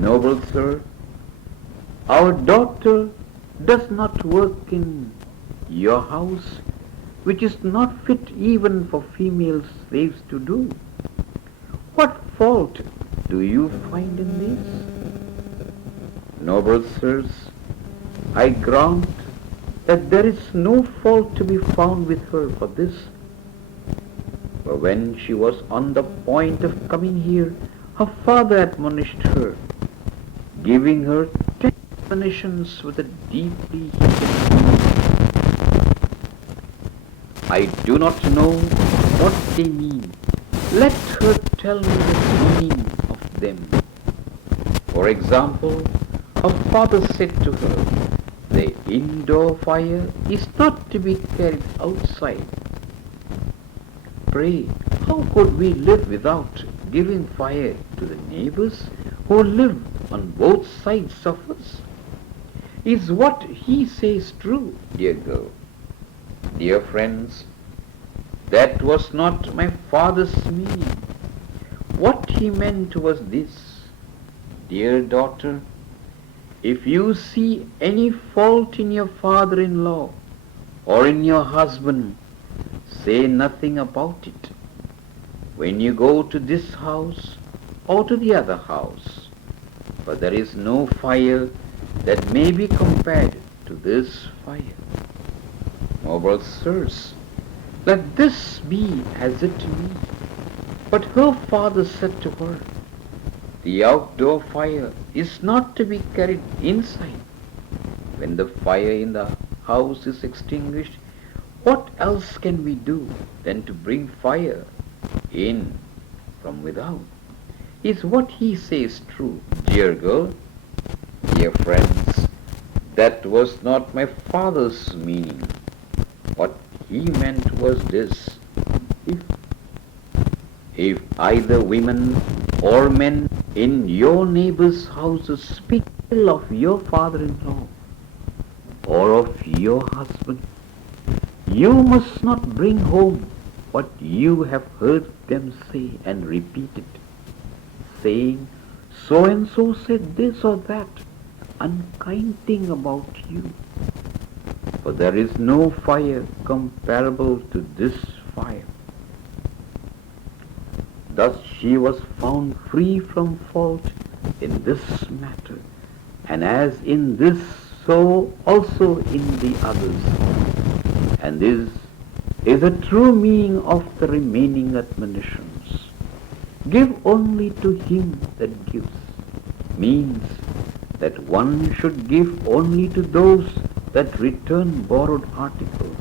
Noble sir, our daughter does not work in your house, which is not fit even for female slaves to do. What fault do you find in this? Noble sirs, I grant that there is no fault to be found with her for this. For when she was on the point of coming here, her father admonished her, giving her 10 admonitions with a deeply hidden. I do not know what they mean. Let her tell me the meaning of them. For example, her father said to her, the indoor fire is not to be carried outside. Pray, how could we live without giving fire to the neighbors who live on both sides of us? Is what he says true, dear girl? Dear friends, that was not my father's meaning. What he meant was this: dear daughter, if you see any fault in your father-in-law or in your husband, say nothing about it. When you go to this house or to the other house, for there is no fire that may be compared to this fire. Noble sirs, let this be as it may. But her father said to her, the outdoor fire is not to be carried inside. When the fire in the house is extinguished, what else can we do than to bring fire in from without? Is what he says true, dear girl? Dear friends, that was not my father's meaning. What he meant was this: if either women or men in your neighbor's houses speak ill of your father-in-law or of your husband, you must not bring home what you have heard them say and repeat it, saying, so-and-so said this or that unkind thing about you. For there is no fire comparable to this fire. Thus she was found free from fault in this matter, and as in this, so also in the others. And this is the true meaning of the remaining admonitions. Give only to him that gives means that one should give only to those that return borrowed articles.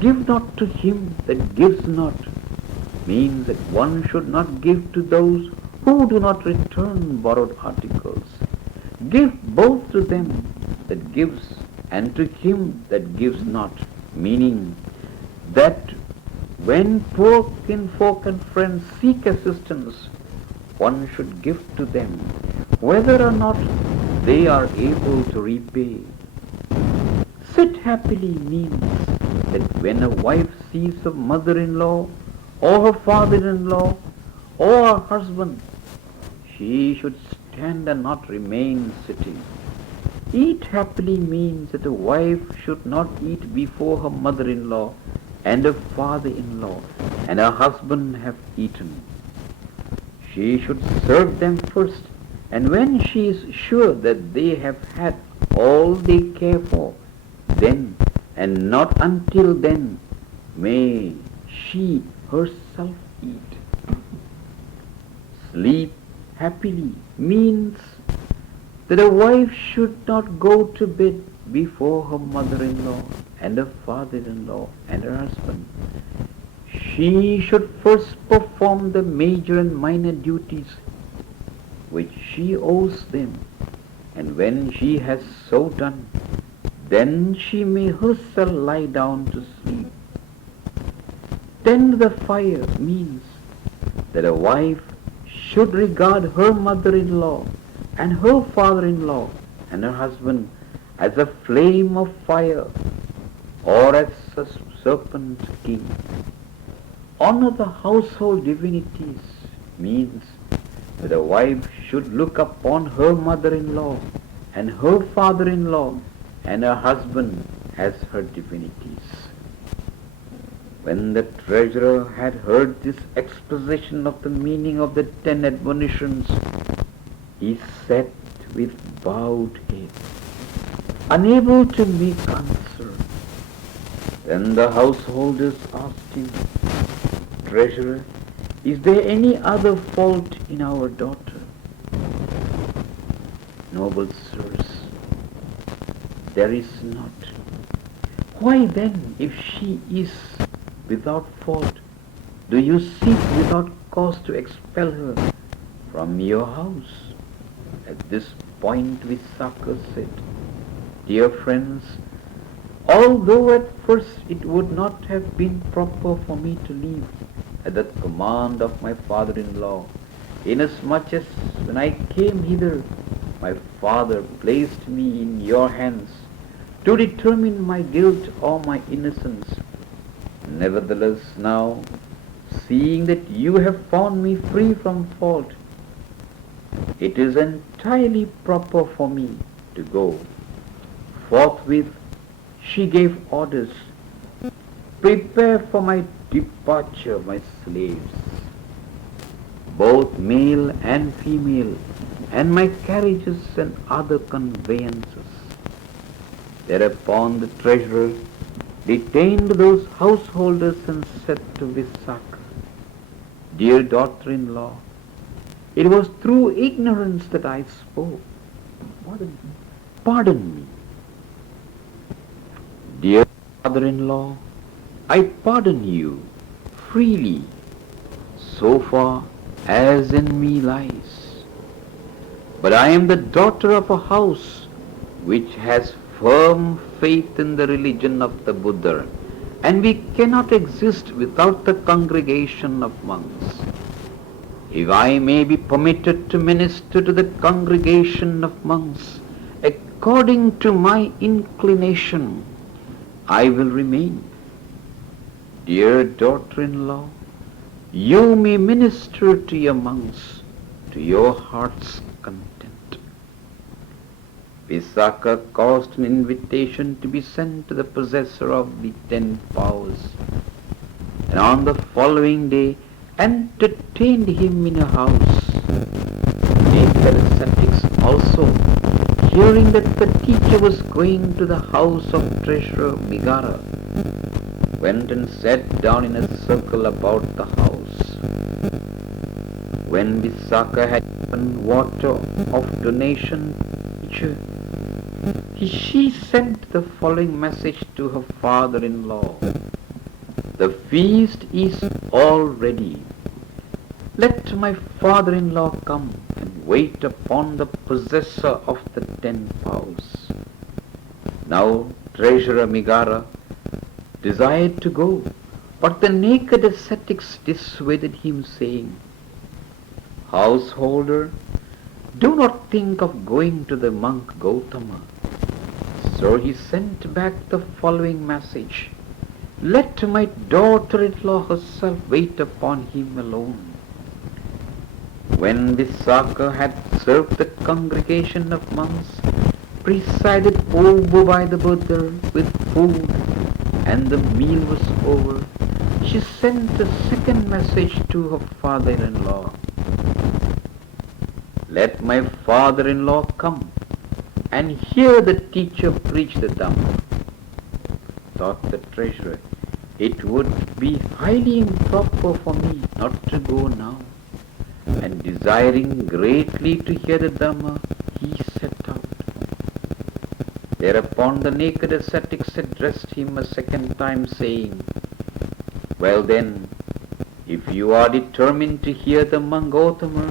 Give not to him that gives not means that one should not give to those who do not return borrowed articles. Give both to them that gives and to him that gives not, meaning that when poor kinfolk and friends seek assistance, one should give to them, whether or not they are able to repay. Sit happily means that when a wife sees her mother-in-law or her father-in-law or her husband, she should stand and not remain sitting. Eat happily means that a wife should not eat before her mother-in-law and her father-in-law and her husband have eaten. She should serve them first, and when she is sure that they have had all they care for, then and not until then may she herself eat. Sleep happily means that a wife should not go to bed before her mother-in-law and her father-in-law and her husband. She should first perform the major and minor duties which she owes them, and when she has so done, then she may herself lie down to sleep. Tend the fire means that a wife should regard her mother-in-law and her father-in-law and her husband as a flame of fire or as a serpent king. Honor the household divinities means that a wife should look upon her mother-in-law and her father-in-law and her husband as her divinities. When the treasurer had heard this exposition of the meaning of the 10 admonitions, he sat with bowed head, unable to make answer. Then the householders asked him, "Treasurer, is there any other fault in our daughter?" "Noble sirs, there is not." "Why then, if she is without fault, do you seek without cause to expel her from your house?" At this point Visakha said, "Dear friends, although at first it would not have been proper for me to leave at the command of my father-in-law, inasmuch as when I came hither, my father placed me in your hands to determine my guilt or my innocence. Nevertheless now, seeing that you have found me free from fault, it is entirely proper for me to go." Forthwith she gave orders, "Prepare for my departure, my slaves, both male and female, and my carriages and other conveyances." Thereupon the treasurer detained those householders and said to Visakha, "Dear daughter-in-law, it was through ignorance that I spoke. Pardon me. Dear father-in-law, I pardon you freely, so far as in me lies. But I am the daughter of a house which has firm faith in the religion of the Buddha, and we cannot exist without the congregation of monks. If I may be permitted to minister to the congregation of monks according to my inclination, I will remain. Dear daughter-in-law, you may minister to your monks to your heart's content." Visakha caused an invitation to be sent to the possessor of the 10 powers, and on the following day entertained him in a house. Naked ascetics also, hearing that the teacher was going to the house of treasurer Megara, went and sat down in a circle about the house. When Visakha had given water of donation to the teacher, she sent the following message to her father-in-law: "The feast is all ready. Let my father-in-law come and wait upon the possessor of the 10 powers." Now treasurer Megara desired to go, but the naked ascetics dissuaded him, saying, "Householder, do not think of going to the monk Gautama." So he sent back the following message: "Let my daughter-in-law herself wait upon him alone." When Visakha had served the congregation of monks, presided over by the Buddha with food, and the meal was over, she sent a second message to her father-in-law: "Let my father-in-law come and hear the teacher preach the Dhamma." Thought the treasurer, "It would be highly improper for me not to go now." And desiring greatly to hear the Dhamma, he set out. Thereupon the naked ascetics addressed him a second time, saying, "Well then, if you are determined to hear the monk Gautama,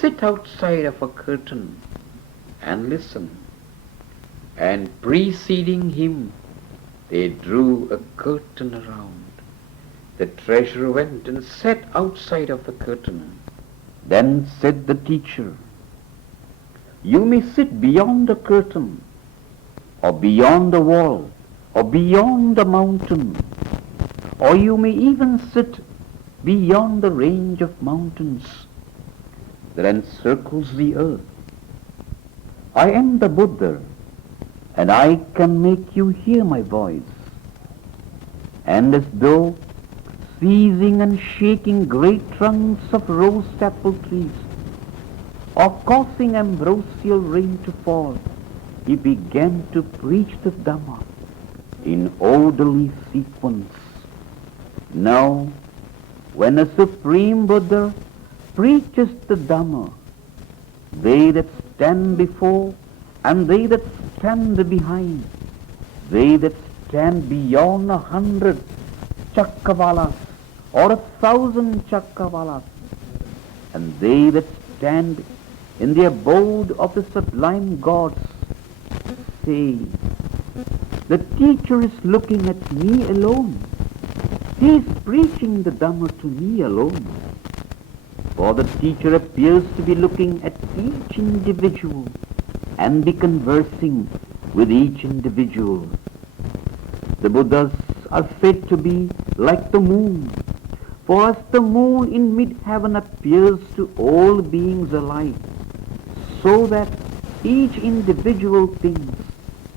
sit outside of a curtain and listen." And preceding him, they drew a curtain around. The treasurer went and sat outside of the curtain. Then said the teacher, "You may sit beyond the curtain, or beyond the wall, or beyond the mountain, or you may even sit beyond the range of mountains. that encircles the earth. I am the Buddha, and I can make you hear my voice. And as though seizing and shaking great trunks of rose apple trees, or causing ambrosial rain to fall, he began to preach the Dhamma in orderly sequence. Now, when a Supreme Buddha preaches the Dhamma, they that stand before and they that stand behind, they that stand beyond 100 Chakravalas or 1,000 Chakravalas, and they that stand in the abode of the sublime gods, say, the teacher is looking at me alone. He is preaching the Dhamma to me alone. For the teacher appears to be looking at each individual and be conversing with each individual. The Buddhas are said to be like the moon, for as the moon in mid-heaven appears to all beings alike, so that each individual thinks,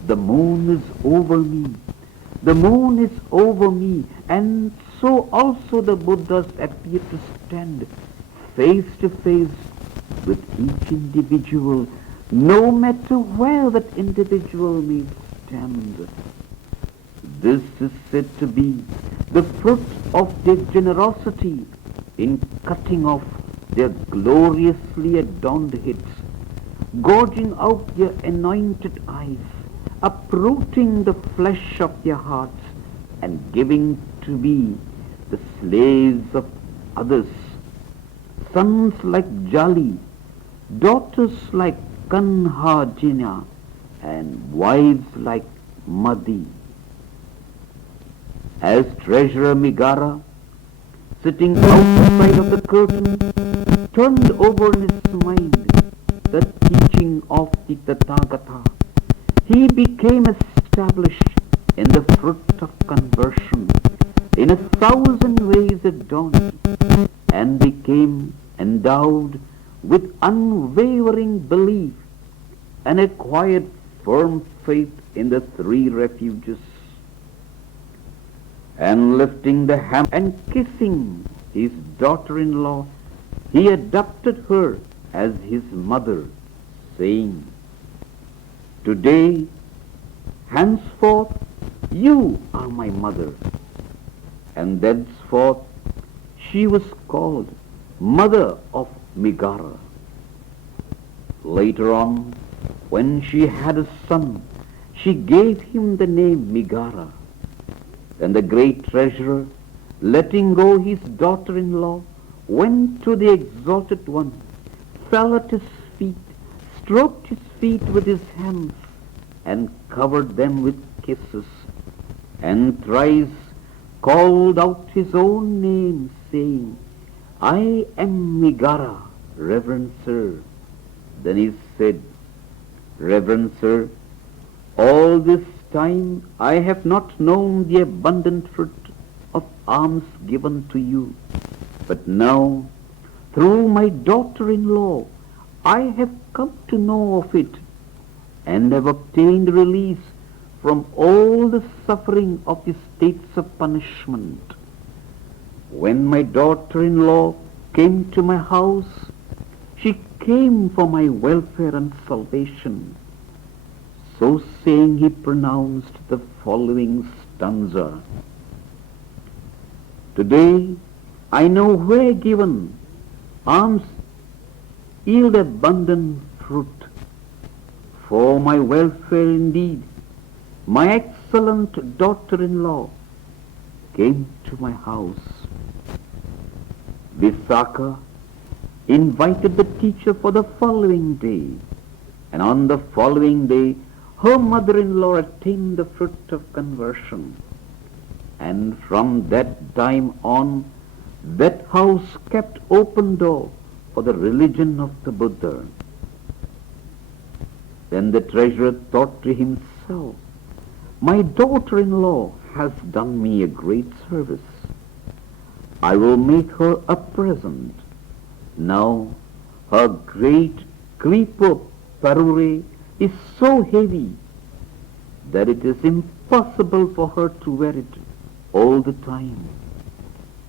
the moon is over me, the moon is over me, and so also the Buddhas appear to stand face to face with each individual, no matter where that individual may stand. This is said to be the fruit of their generosity in cutting off their gloriously adorned heads, gorging out their anointed eyes, uprooting the flesh of their hearts, and giving to be the slaves of others, sons like Jali, daughters like Kanhajina, and wives like Madi. As Treasurer Migara, sitting outside of the curtain, turned over in his mind the teaching of the Tathagata, he became established in the fruit of conversion in 1,000 ways adorned, and became endowed with unwavering belief and acquired firm faith in the three refuges. And lifting the hand and kissing his daughter-in-law, he adopted her as his mother, saying, today, henceforth, you are my mother. And thenceforth, she was called Mother of Migara. Later on, when she had a son, she gave him the name Migara. Then the great treasurer, letting go his daughter-in-law, went to the exalted one, fell at his feet, stroked his feet with his hands, and covered them with kisses, and thrice called out his own name, saying, I am Migara, Reverend Sir. Then he said, Reverend Sir, all this time I have not known the abundant fruit of alms given to you, but now, through my daughter-in-law, I have come to know of it, and have obtained release from all the suffering of the states of punishment. When my daughter-in-law came to my house, she came for my welfare and salvation. So saying, he pronounced the following stanza. Today, I know where given, alms yield abundant fruit. For my welfare indeed, my excellent daughter-in-law came to my house. Visakha invited the teacher for the following day, and on the following day, her mother-in-law attained the fruit of conversion. And from that time on, that house kept open door for the religion of the Buddha. Then the treasurer thought to himself, my daughter-in-law has done me a great service. I will make her a present. Now, Her great creeper parure is so heavy that it is impossible for her to wear it all the time.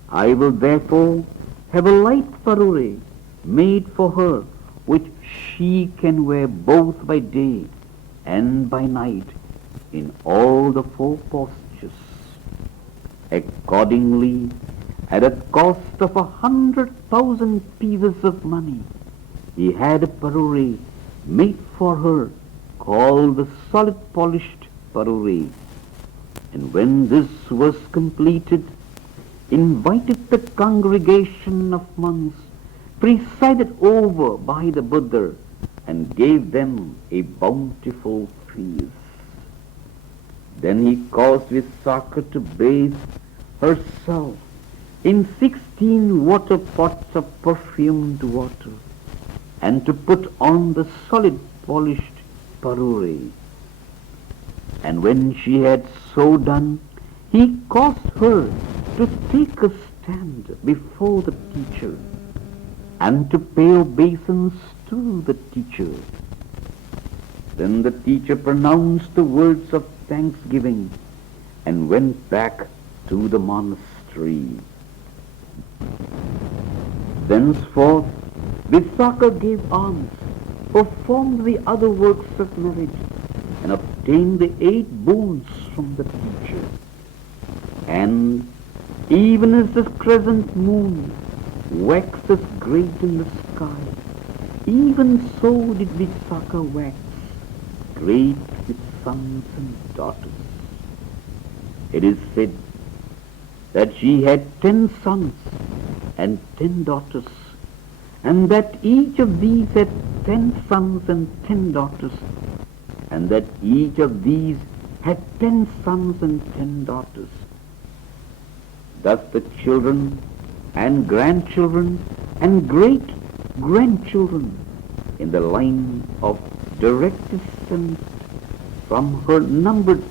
I will therefore have a light parure made for her, which she can wear both by day and by night in all the four postures. Accordingly, at a cost of 100,000 pieces of money, he had a parure made for her called the solid polished parure. And when this was completed, invited the congregation of monks presided over by the Buddha and gave them a bountiful feast. Then he caused Visakha to bathe herself in 16 water pots of perfumed water and to put on the solid polished parure. And when she had so done, he caused her to take a stand before the teacher and to pay obeisance to the teacher. Then the teacher pronounced the words of thanksgiving and went back to the monastery. Thenceforth, Visakha gave alms, performed the other works of marriage, and obtained the 8 boons from the teacher. And even as the crescent moon waxes great in the sky, even so did Visakha wax great with sons and daughters. It is said that she had 10 sons and 10 daughters, and that each of these had 10 sons and 10 daughters, and that each of these had 10 sons and 10 daughters. Thus the children and grandchildren and great-grandchildren in the line of direct descent from her numbered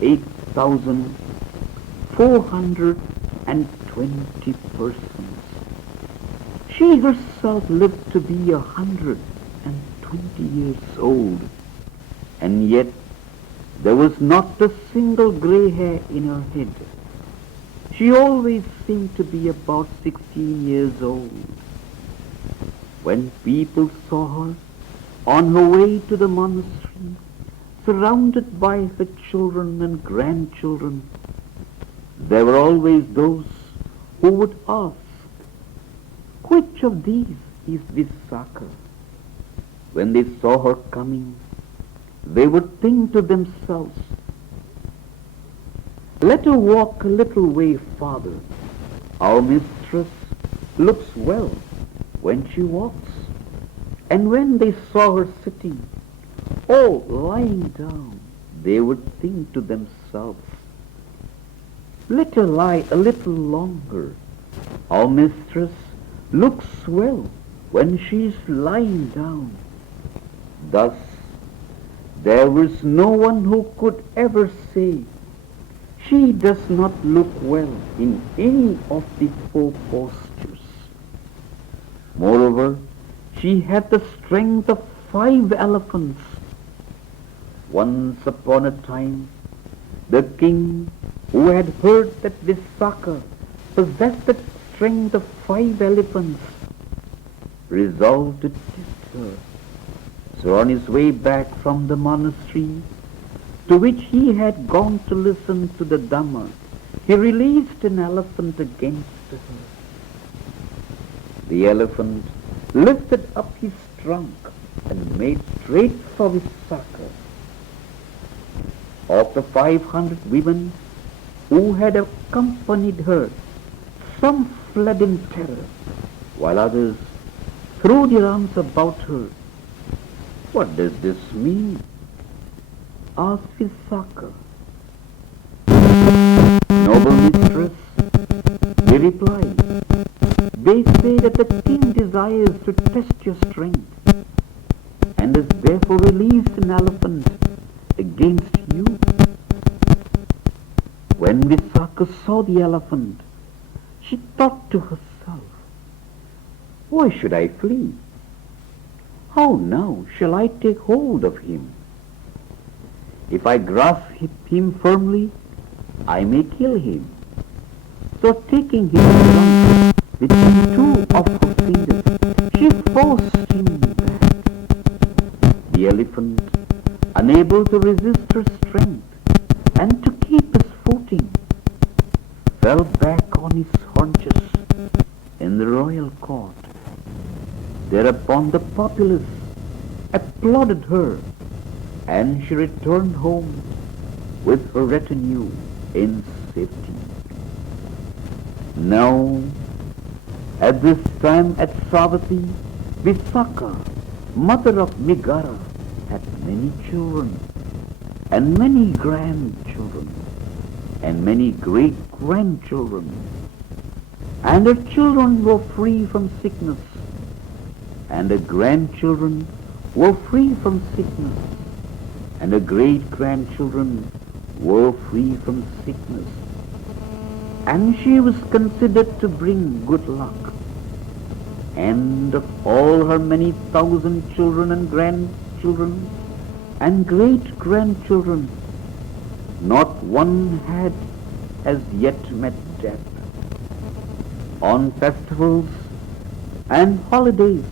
8,420 persons. She herself lived to be 120 years old, and yet there was not a single grey hair in her head. She always seemed to be about 16 years old. When people saw her on her way to the monastery, surrounded by her children and grandchildren, there were always those who would ask, "Which of these is Visakha?" When they saw her coming, they would think to themselves, "Let her walk a little way farther. Our mistress looks well when she walks." And when they saw her sitting or lying down, they would think to themselves, "Let her lie a little longer. Our mistress looks well when she is lying down." Thus, there was no one who could ever say, "She does not look well in any of the 4 postures." Moreover, she had the strength of 5 elephants. Once upon a time, the king, who had heard that Visakha possessed the strength of 5 elephants, resolved to test her. So on his way back from the monastery, to which he had gone to listen to the Dhamma, he released an elephant against her. The elephant lifted up his trunk and made straight for Visakha. Of the 500 women who had accompanied her, some fled in terror, while others threw their arms about her. "What does this mean?" asked Visakha. "Noble mistress," they replied, "they say that the king desires to test your strength, and has therefore released an elephant against you." When Visakha saw the elephant, she thought to herself, "Why should I flee? How now shall I take hold of him? If I grasp him firmly, I may kill him. So taking him along between two of her fingers, she forced him back. The elephant, unable to resist her strength and to keep his footing, fell back on his haunches in the royal court. Thereupon the populace applauded her, and she returned home with her retinue in safety. Now, at this time at Savatthi, Visakha, mother of Megara, had many children, and many grandchildren, and many great-grandchildren, and her children were free from sickness, and her grandchildren were free from sickness, and her great-grandchildren were free from sickness. And she was considered to bring good luck. And of all her many thousand children and grandchildren and great-grandchildren, not one had as yet met death. On festivals and holidays,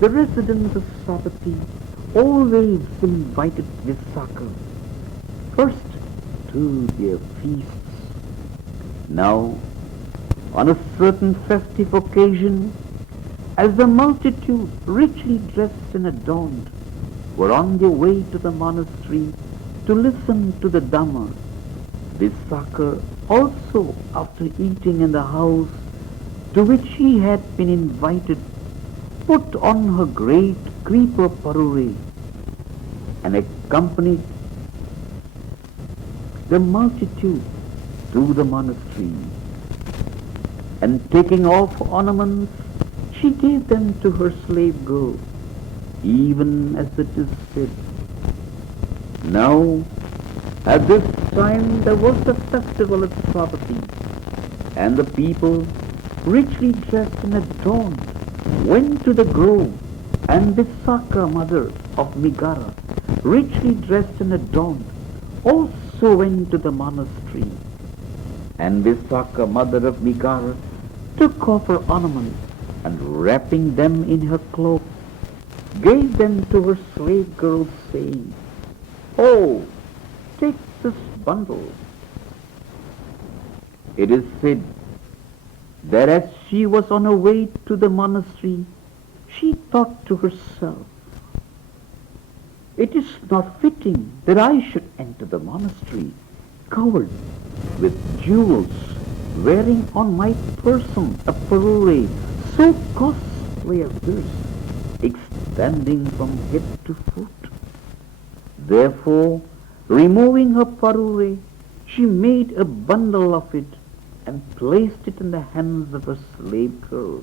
the residents of Savatthi always invited Visakha first to their feasts. Now, on a certain festive occasion, as the multitude, richly dressed and adorned, were on their way to the monastery to listen to the Dhamma, Visakha also, after eating in the house to which she had been invited, put on her great creeper parure and accompanied the multitude to the monastery. And taking off ornaments, she gave them to her slave girl, even as it is said. Now, at this time there was a festival at Savatthi, and the people, richly dressed and adorned, went to the grove, and Visakha, mother of Megara, richly dressed and adorned, also went to the monastery. And Visakha, mother of Megara, took off her ornaments, and wrapping them in her cloak, gave them to her slave girl, saying, "Oh, take this bundle." It is said that as she was on her way to the monastery, she thought to herself, "It is not fitting that I should enter the monastery covered with jewels, wearing on my person a parure so costly as this, extending from head to foot." Therefore, removing her parure, she made a bundle of it and placed it in the hands of her slave girl,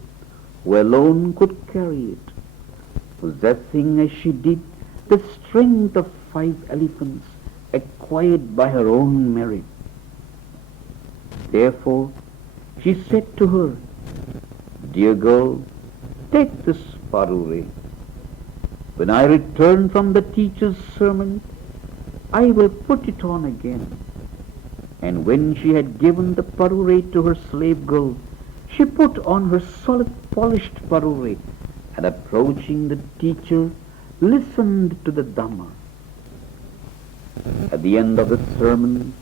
who alone could carry it, possessing as she did the strength of 5 elephants acquired by her own merit. Therefore, she said to her, "Dear girl, take this parure. When I return from the teacher's sermon, I will put it on again." And when she had given the parure to her slave girl, she put on her solid polished parure, and approaching the teacher, listened to the Dhamma. At the end of the sermon,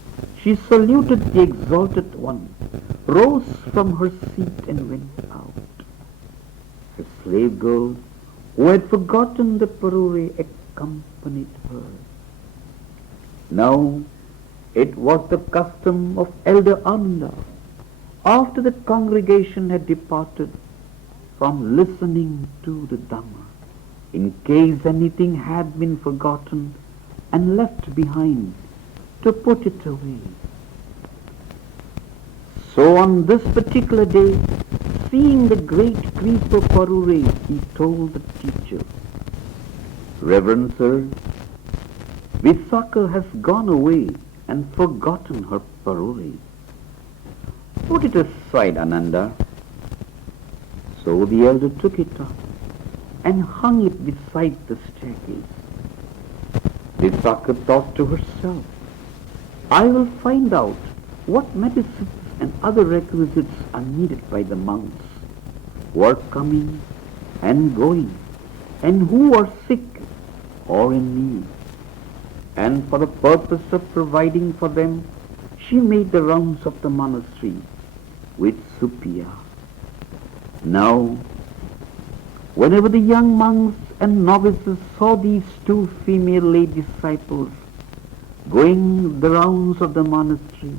she saluted the Exalted One, rose from her seat and went out. Her slave girl, who had forgotten the parure, accompanied her. Now, it was the custom of Elder Ananda, after the congregation had departed from listening to the Dhamma, in case anything had been forgotten and left behind, to put it away. So on this particular day, seeing the great creeper parure, he told the teacher, "Reverend sir, Visakha has gone away and forgotten her parure. Put it aside, Ananda." So the elder took it up and hung it beside the staircase. Visakha thought to herself, I will find out what medicines and other requisites are needed by the monks who are coming and going, and who are sick or in need. And for the purpose of providing for them, she made the rounds of the monastery with Supiya. Now, whenever the young monks and novices saw these two female lay disciples going the rounds of the monastery,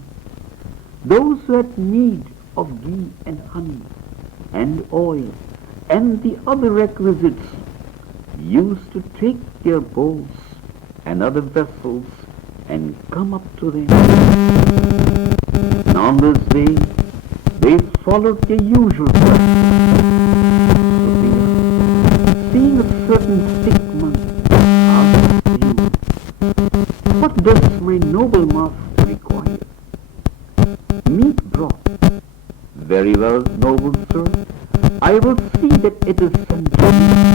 those who had need of ghee and honey and oil and the other requisites used to take their bowls and other vessels and come up to them. And on this day, they followed their usual practice. Seeing a certain sick monk, asked him, what does my noble master require? Meat broth. Very well, noble sir. I will see that it is sent to you.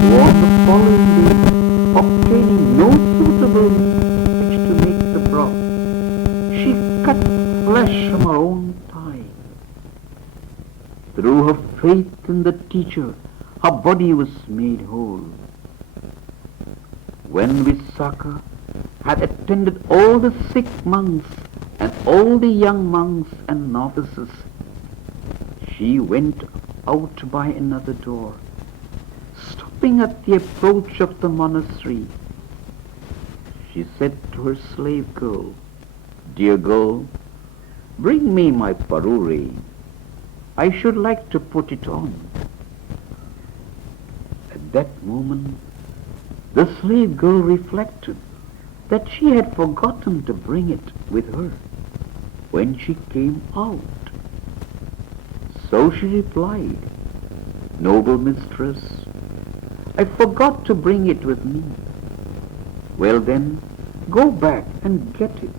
So on the following day, obtaining no suitable meat which to make the broth, she cut flesh from her own thigh. Through her faith in the teacher, her body was made whole. When Visakha had attended all the sick monks and all the young monks and novices, she went out by another door. Stopping at the approach of the monastery, she said to her slave girl, Dear girl, bring me my parure. I should like to put it on. At that moment, the slave girl reflected that she had forgotten to bring it with her when she came out. So she replied, Noble mistress, I forgot to bring it with me. Well then, go back and get it.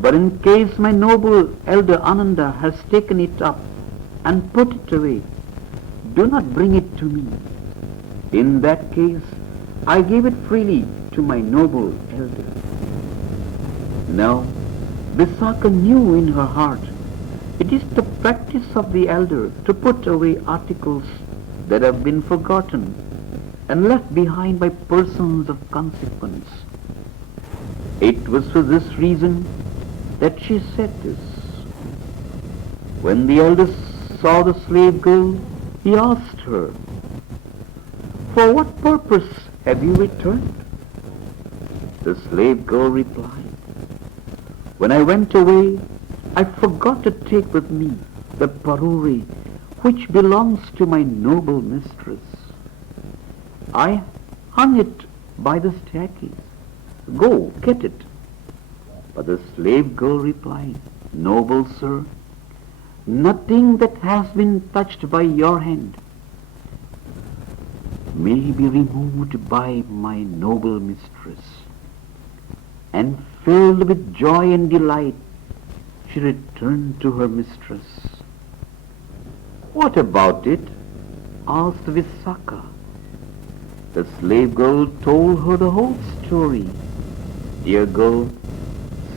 But in case my noble elder Ananda has taken it up and put it away, do not bring it to me. In that case, I give it freely to my noble elder. Now, Visakha knew in her heart it is the practice of the elder to put away articles that have been forgotten and left behind by persons of consequence. It was for this reason that she said this. When the elder saw the slave girl, he asked her, For what purpose have you returned? The slave girl replied, When I went away, I forgot to take with me the parure which belongs to my noble mistress. I hung it by the staircase. Go, get it. But the slave girl replied, Noble sir, nothing that has been touched by your hand may be removed by my noble mistress. And filled with joy and delight, she returned to her mistress. What about it? Asked Visakha. The slave girl told her the whole story. Dear girl,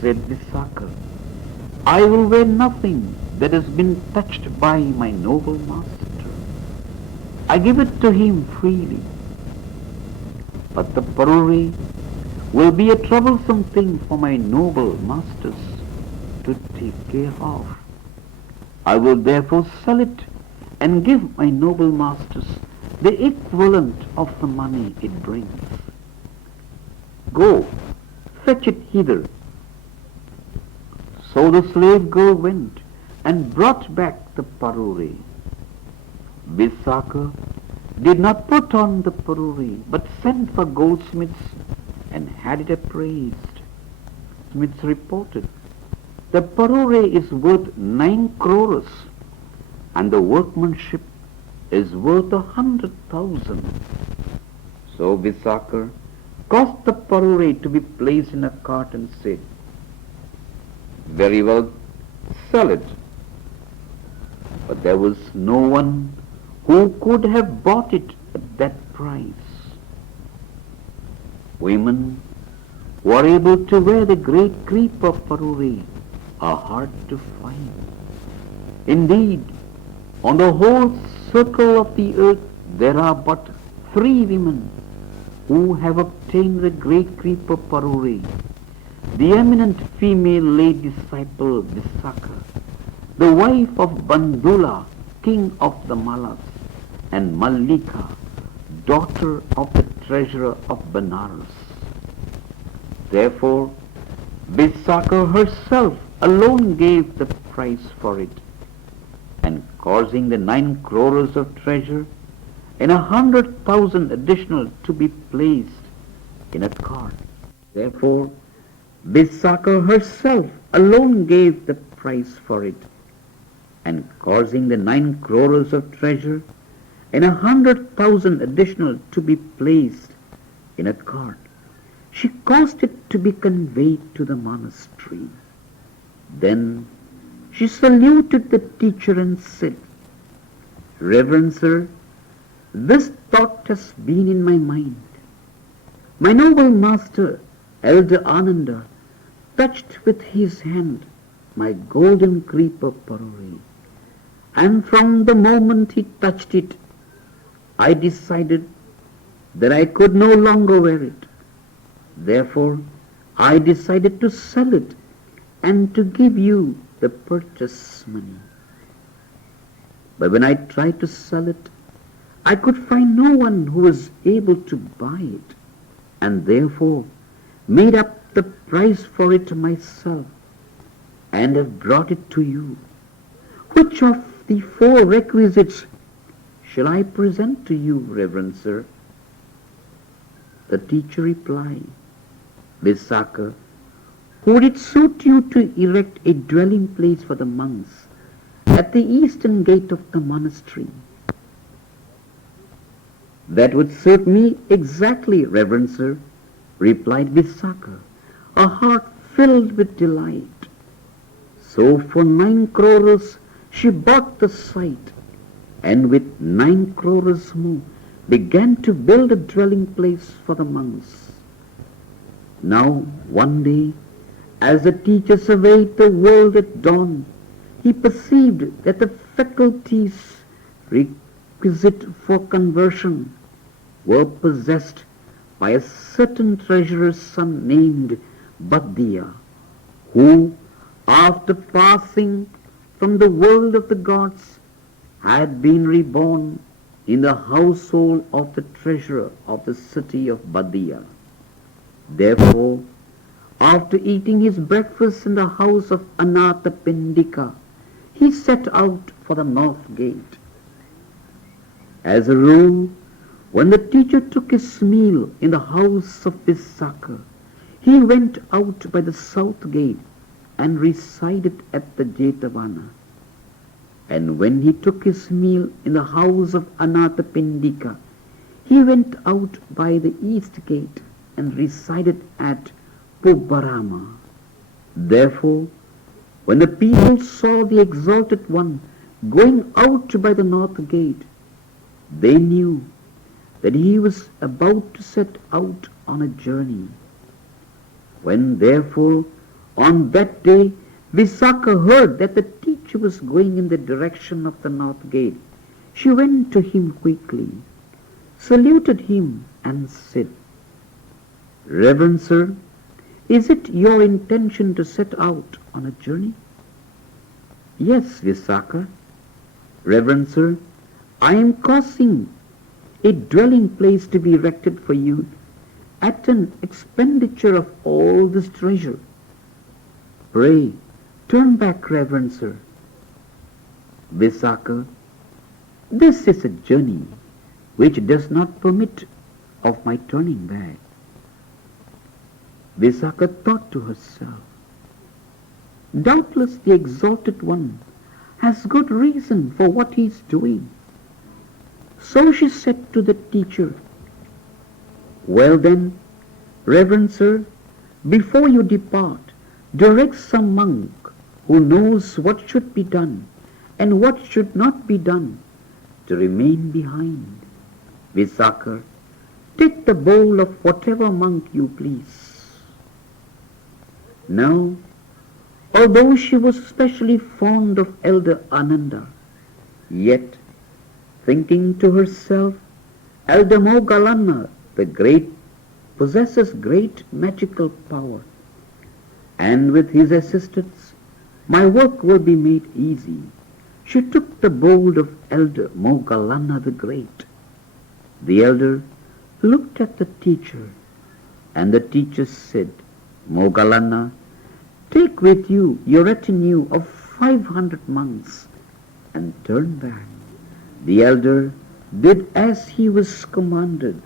said Visakha, I will wear nothing that has been touched by my noble master. I give it to him freely. But the parure will be a troublesome thing for my noble masters to take care of. I will therefore sell it and give my noble masters the equivalent of the money it brings. Go, fetch it hither. So the slave girl went and brought back the parure. Visakha did not put on the parure, but sent for goldsmiths and had it appraised. Smiths reported, the parure is worth 9 crores, and the workmanship is worth 100,000. So Visakha caused the parure to be placed in a cart and said, Very well, sell it. But there was no one Who could have bought it at that price? Women who are able to wear the great creep of Paruri are hard to find. Indeed, on the whole circle of the earth there are but 3 women who have obtained the great creep of Paruri: the eminent female lay disciple Visakha, the wife of Bandula, king of the Malas, and Mallika, daughter of the treasurer of Benares. Therefore, Visakha herself alone gave the price for it, and causing the 9 crores of treasure and 100,000 additional to be placed in a cart. Therefore, Visakha herself alone gave the price for it, and causing the 9 crores of treasure and 100,000 additional to be placed in a cart, she caused it to be conveyed to the monastery. Then she saluted the teacher and said, "Reverend sir, this thought has been in my mind. My noble master, Elder Ananda, touched with his hand my golden creep of Paruri, and from the moment he touched it, I decided that I could no longer wear it. Therefore, I decided to sell it and to give you the purchase money. But when I tried to sell it, I could find no one who was able to buy it, and therefore made up the price for it myself, and have brought it to you. Which of the 4 requisites shall I present to you, Reverend sir?" The teacher replied, "Visakha, would it suit you to erect a dwelling place for the monks at the eastern gate of the monastery?" "That would suit me exactly, Reverend sir," replied Visakha, a heart filled with delight. So for 9 crores she bought the site, and with 9 crores more began to build a dwelling place for the monks. Now one day, as the teacher surveyed the world at dawn, he perceived that the faculties requisite for conversion were possessed by a certain treasurer's son named Bhante, who, after passing from the world of the gods, had been reborn in the household of the treasurer of the city of Bhante. Therefore, after eating his breakfast in the house of Anathapindika, he set out for the north gate. As a rule, when the teacher took his meal in the house of Visakha, he went out by the south gate and resided at the Jetavana. And when he took his meal in the house of Anathapindika, he went out by the east gate and resided at Pubbarama. Therefore, when the people saw the Exalted One going out by the north gate, they knew that he was about to set out on a journey. When therefore on that day Visakha heard that the teacher was going in the direction of the north gate, she went to him quickly, saluted him and said, "Reverend sir, is it your intention to set out on a journey?" "Yes, Visakha. Reverend sir, I am causing a dwelling place to be erected for you at an expenditure of all this treasure. Pray, turn back, Reverend sir." "Visakha, this is a journey which does not permit of my turning back." Visakha thought to herself, "Doubtless the Exalted One has good reason for what he is doing." So she said to the teacher, "Well then, Reverend sir, before you depart, direct some monk who knows what should be done and what should not be done to remain behind. Visakha, take the bowl of whatever monk you please. Now, although she was especially fond of Elder Ananda, yet, thinking to herself, Elder Moggallana, the great, possesses great magical power, and with his assistance, my work will be made easy. She took the bowl of Elder Moggallana the Great. The elder looked at the teacher, and the teacher said, Moggallana, take with you your retinue of 500 monks and turn back. The elder did as he was commanded.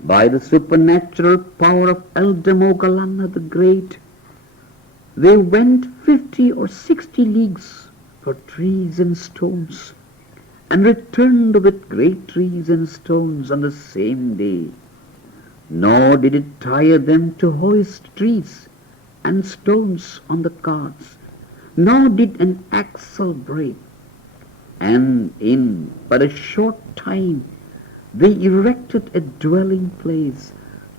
By the supernatural power of Elder Moggallana the Great, they went 50 or 60 leagues for trees and stones, and returned with great trees and stones on the same day. Nor did it tire them to hoist trees and stones on the carts, nor did an axle break. And in but a short time they erected a dwelling place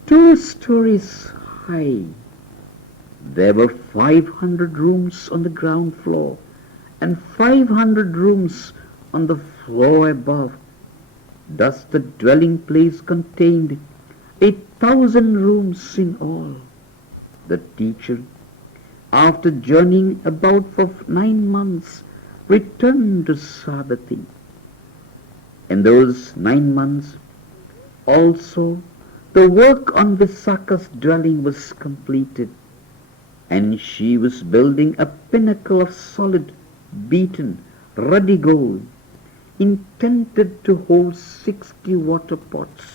2 stories high. There were 500 rooms on the ground floor and 500 rooms on the floor above. Thus the dwelling place contained 1,000 rooms in all. The teacher, after journeying about for 9 months, returned to Sabatthi. In those 9 months also the work on Visakha's dwelling was completed, and she was building a pinnacle of solid, beaten, ruddy gold, intended to hold 60 water pots.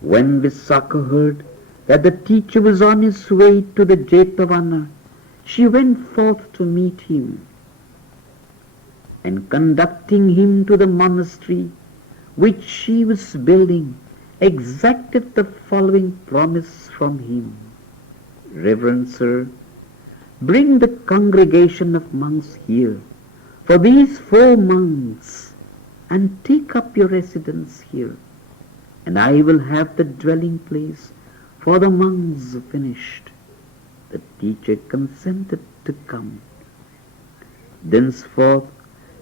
When Visakha heard that the teacher was on his way to the Jetavana, she went forth to meet him, and conducting him to the monastery which she was building, exacted the following promise from him. Reverend Sir, bring the congregation of monks here for these 4 months, and take up your residence here, and I will have the dwelling place for the monks finished. The teacher consented to come. Thenceforth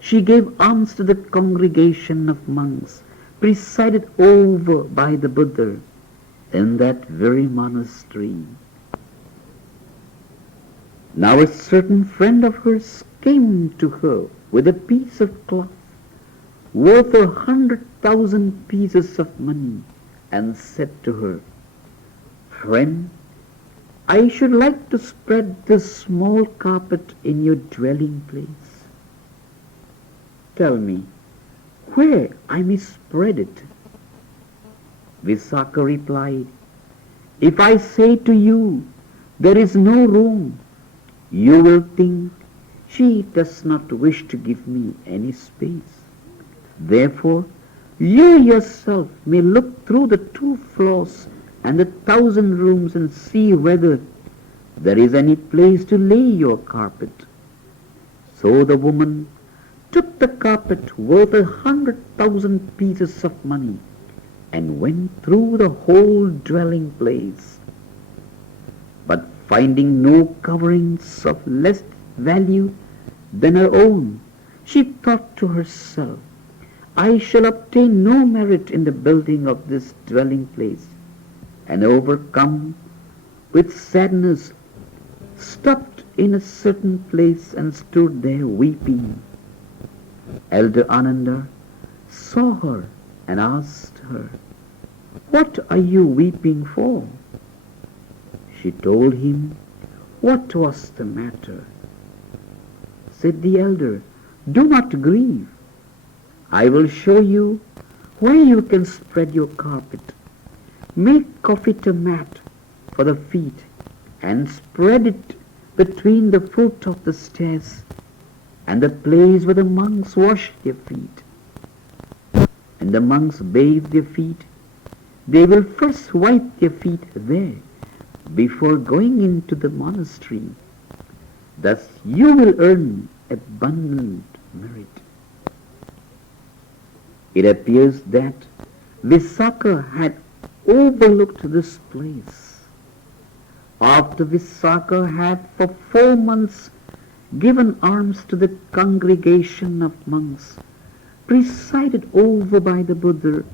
she gave alms to the congregation of monks presided over by the Buddha in that very monastery. Now a certain friend of hers came to her with a piece of cloth worth 100,000 pieces of money, and said to her, Friend, I should like to spread this small carpet in your dwelling place. Tell me, where I may spread it? Visakha replied, If I say to you, there is no room, you will think she does not wish to give me any space. Therefore, you yourself may look through the 2 floors and the 1,000 rooms and see whether there is any place to lay your carpet. So the woman took the carpet worth 100,000 pieces of money and went through the whole dwelling place. But finding no coverings of less value than her own, she thought to herself, I shall obtain no merit in the building of this dwelling place, and overcome with sadness, stopped in a certain place and stood there weeping. Elder Ananda saw her and asked her, What are you weeping for? She told him what was the matter. Said the elder, Do not grieve. I will show you where you can spread your carpet. Make of it a mat for the feet and spread it between the foot of the stairs and the place where the monks wash their feet. And the monks bathe their feet. They will first wipe their feet there before going into the monastery. Thus you will earn abundant merit. It appears that Visakha had overlooked this place. After Visakha had for 4 months given alms to the congregation of monks, presided over by the Buddha,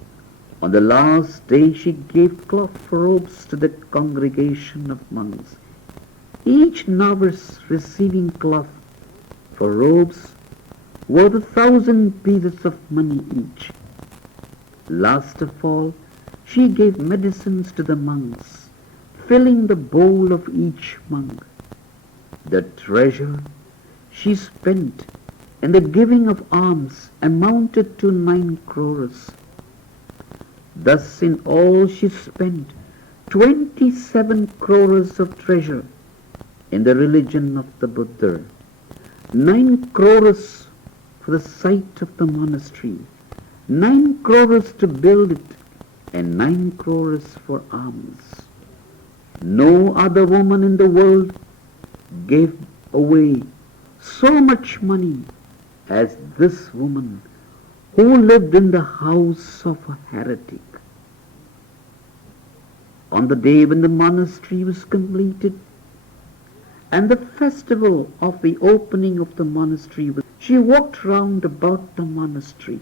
on the last day she gave cloth robes to the congregation of monks, each novice receiving cloth for robes worth 1,000 pieces of money each. Last of all, she gave medicines to the monks, filling the bowl of each monk. The treasure she spent in the giving of alms amounted to 9 crores. Thus in all she spent 27 crores of treasure in the religion of the Buddha, 9 crores for the site of the monastery, 9 crores to build it, and 9 crores for alms. No other woman in the world gave away so much money as this woman who lived in the house of a heretic. On the day when the monastery was completed and the festival of the opening of the monastery, she walked round about the monastery,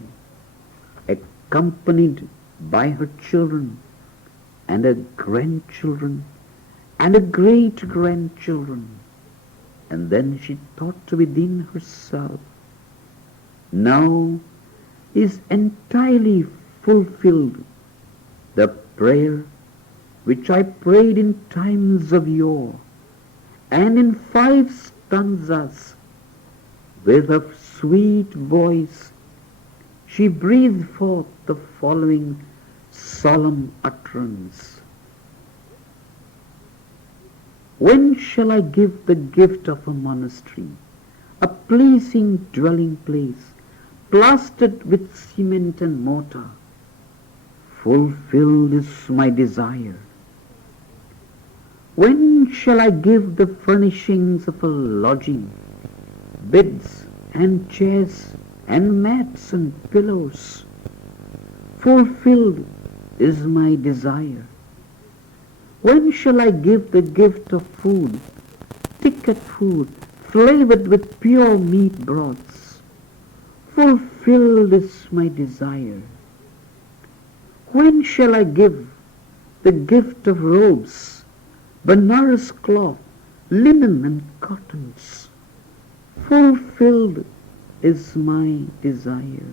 accompanied by her children and her grandchildren and her great-grandchildren. And then she thought within herself, now is entirely fulfilled the prayer which I prayed in times of yore, and in 5 stanzas, with a sweet voice, she breathed forth the following solemn utterance. When shall I give the gift of a monastery, a pleasing dwelling place, plastered with cement and mortar? Fulfilled is my desire. When shall I give the furnishings of a lodging, beds and chairs and mats and pillows? Fulfilled is my desire. When shall I give the gift of food, thicket food, flavored with pure meat broths? Fulfilled is my desire. When shall I give the gift of robes, Banaras cloth, linen and cottons? Fulfilled is my desire.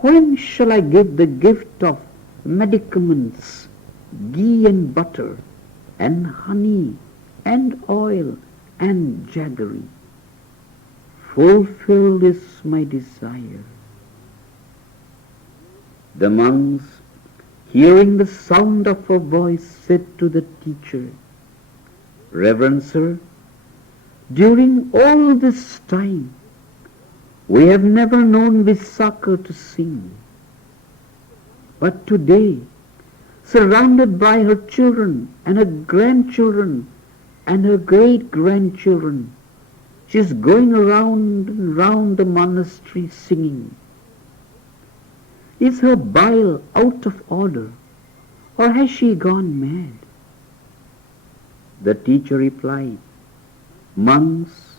When shall I give the gift of medicaments, ghee and butter, and honey, and oil, and jaggery? Fulfilled is my desire. The monks, hearing the sound of her voice, said to the teacher, Reverend Sir, during all this time, we have never known Visakha to sing. But today, surrounded by her children and her grandchildren and her great-grandchildren, she is going around and round the monastery singing. Is her bile out of order, or has she gone mad? The teacher replied, Monks,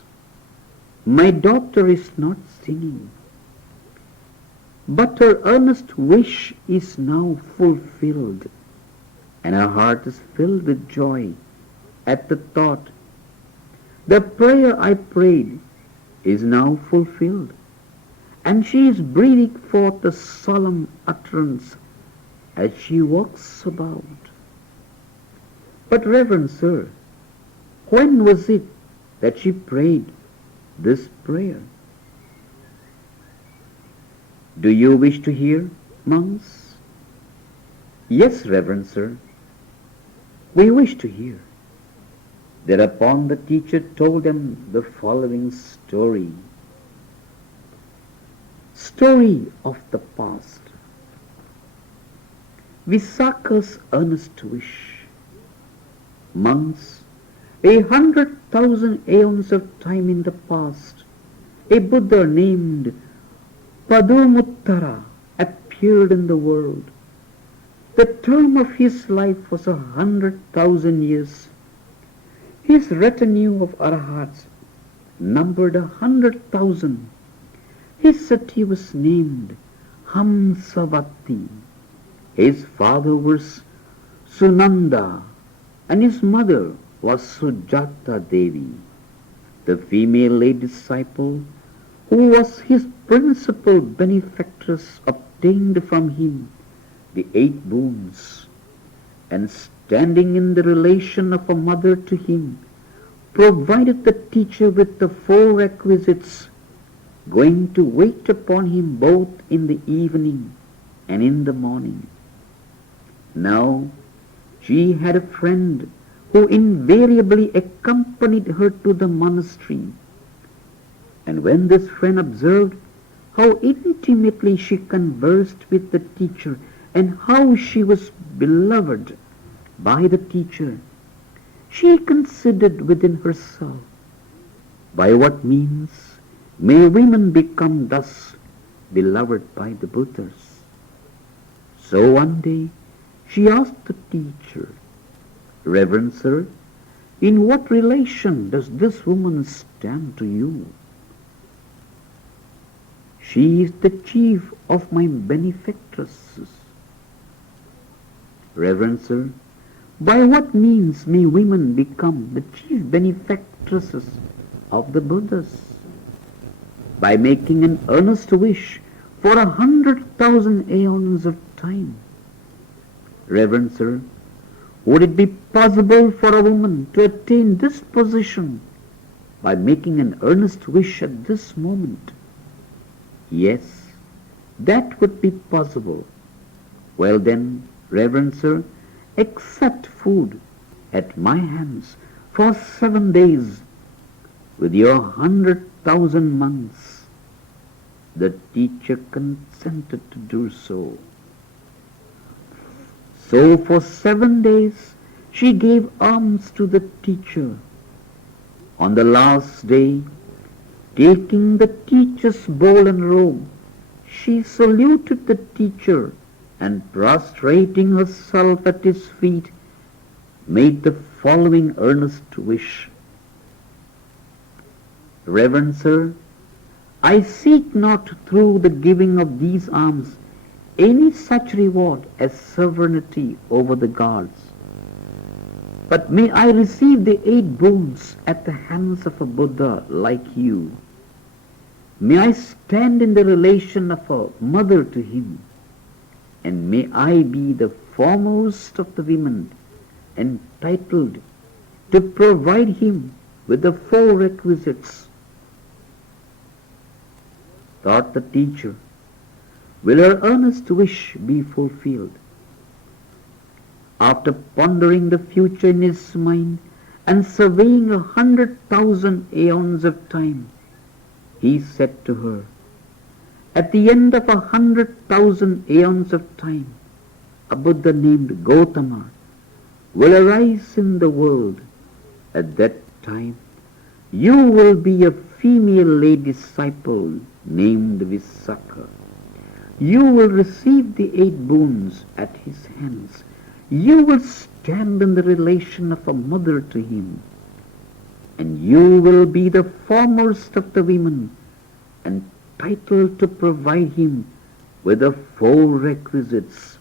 my daughter is not singing, but her earnest wish is now fulfilled, and her heart is filled with joy at the thought, the prayer I prayed is now fulfilled, and she is breathing forth a solemn utterance as she walks about. But Reverend Sir, when was it that she prayed this prayer? Do you wish to hear, monks? Yes, Reverend Sir, we wish to hear. Thereupon the teacher told them the following story. Story of the past. Visakha's earnest wish. Monks, 100,000 aeons of time in the past, a Buddha named Padumuttara appeared in the world. The term of his life was 100,000 years. His retinue of arahats numbered 100,000. His city was named Hamsavati. His father was Sunanda and his mother was Sujata Devi. The female lay disciple, who was his principal benefactress, obtained from him the 8 boons, and standing in the relation of a mother to him, provided the teacher with the 4 requisites, going to wait upon him both in the evening and in the morning. Now she had a friend who invariably accompanied her to the monastery, and when this friend observed how intimately she conversed with the teacher and how she was beloved by the teacher, she considered within herself, by what means may women become thus beloved by the Buddhas? So one day she asked the teacher, "Reverend sir, in what relation does this woman stand to you?" "She is the chief of my benefactresses." "Reverend sir, by what means may women become the chief benefactresses of the Buddhas?" "By making an earnest wish for 100,000 aeons of time." "Reverend sir, would it be possible for a woman to attain this position by making an earnest wish at this moment?" "Yes, that would be possible." "Well then, Reverend sir, accept food at my hands for 7 days with your 100,000 monks." The teacher consented to do so. So for 7 days she gave alms to the teacher. On the last day, taking the teacher's bowl and robe, she saluted the teacher and, prostrating herself at his feet, made the following earnest wish: "Reverend sir, I seek not through the giving of these alms any such reward as sovereignty over the gods, but may I receive the 8 boons at the hands of a Buddha like you. May I stand in the relation of a mother to him, and may I be the foremost of the women entitled to provide him with the 4 requisites." Thought the teacher, will her earnest wish be fulfilled? After pondering the future in his mind and surveying 100,000 aeons of time, he said to her, "At the end of 100,000 aeons of time, a Buddha named Gautama will arise in the world. At that time, you will be a female lay disciple named Visakha. You will receive the 8 boons at his hands. You will stand in the relation of a mother to him, and you will be the foremost of the women entitled to provide him with the 4 requisites."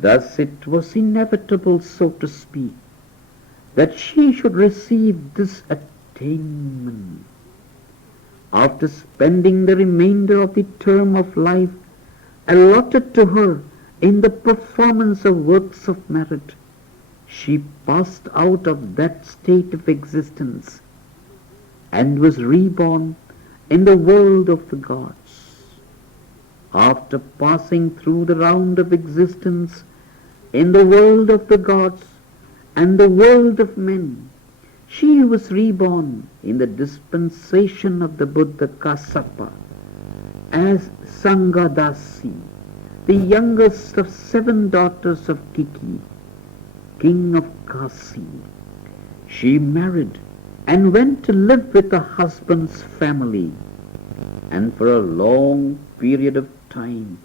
Thus it was inevitable, so to speak, that she should receive this attainment. After spending the remainder of the term of life allotted to her in the performance of works of merit, she passed out of that state of existence and was reborn in the world of the gods. After passing through the round of existence in the world of the gods and the world of men, she was reborn in the dispensation of the Buddha Kassapa as Sangadasi, the youngest of 7 daughters of Kiki, king of Kasi. She married and went to live with her husband's family, and for a long period of time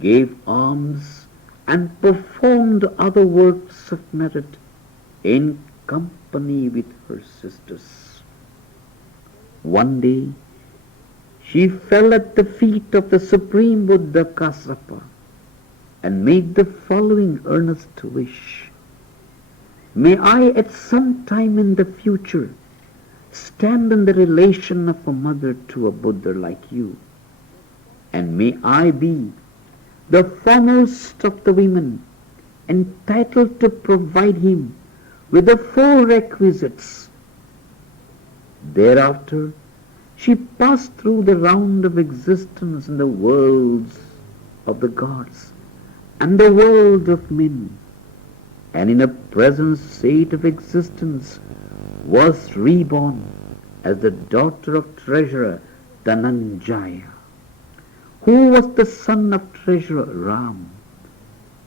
gave alms and performed other works of merit in company with her sisters. One day she fell at the feet of the Supreme Buddha Kassapa and made the following earnest wish: may I at some time in the future stand in the relation of a mother to a Buddha like you, and may I be the foremost of the women entitled to provide him with the four requisites. Thereafter she passed through the round of existence in the worlds of the gods and the world of men, and in a present state of existence was reborn as the daughter of treasurer Dhananjaya, who was the son of treasurer Ram,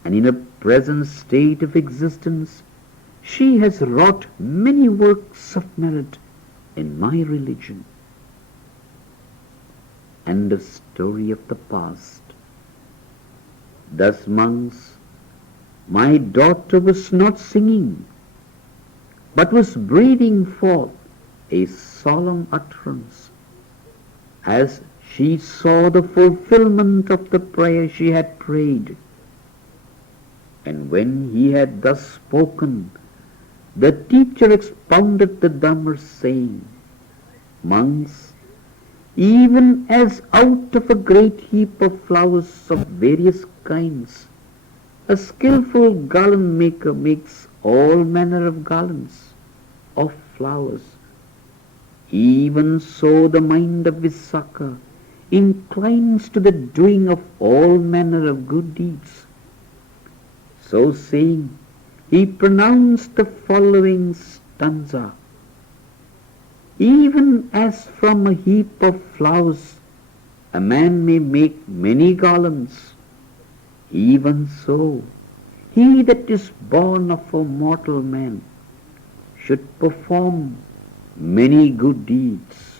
and in a present state of existence she has wrought many works of merit in my religion. End of story of the past. Thus, monks, my daughter was not singing, but was breathing forth a solemn utterance as she saw the fulfillment of the prayer she had prayed. And when he had thus spoken, the teacher expounded the Dhamma, saying, monks, even as out of a great heap of flowers of various kinds a skillful garland maker makes all manner of garlands of flowers, even so the mind of Visakha inclines to the doing of all manner of good deeds. So saying, he pronounced the following stanza: even as from a heap of flowers a man may make many garlands, even so he that is born of a mortal man should perform many good deeds.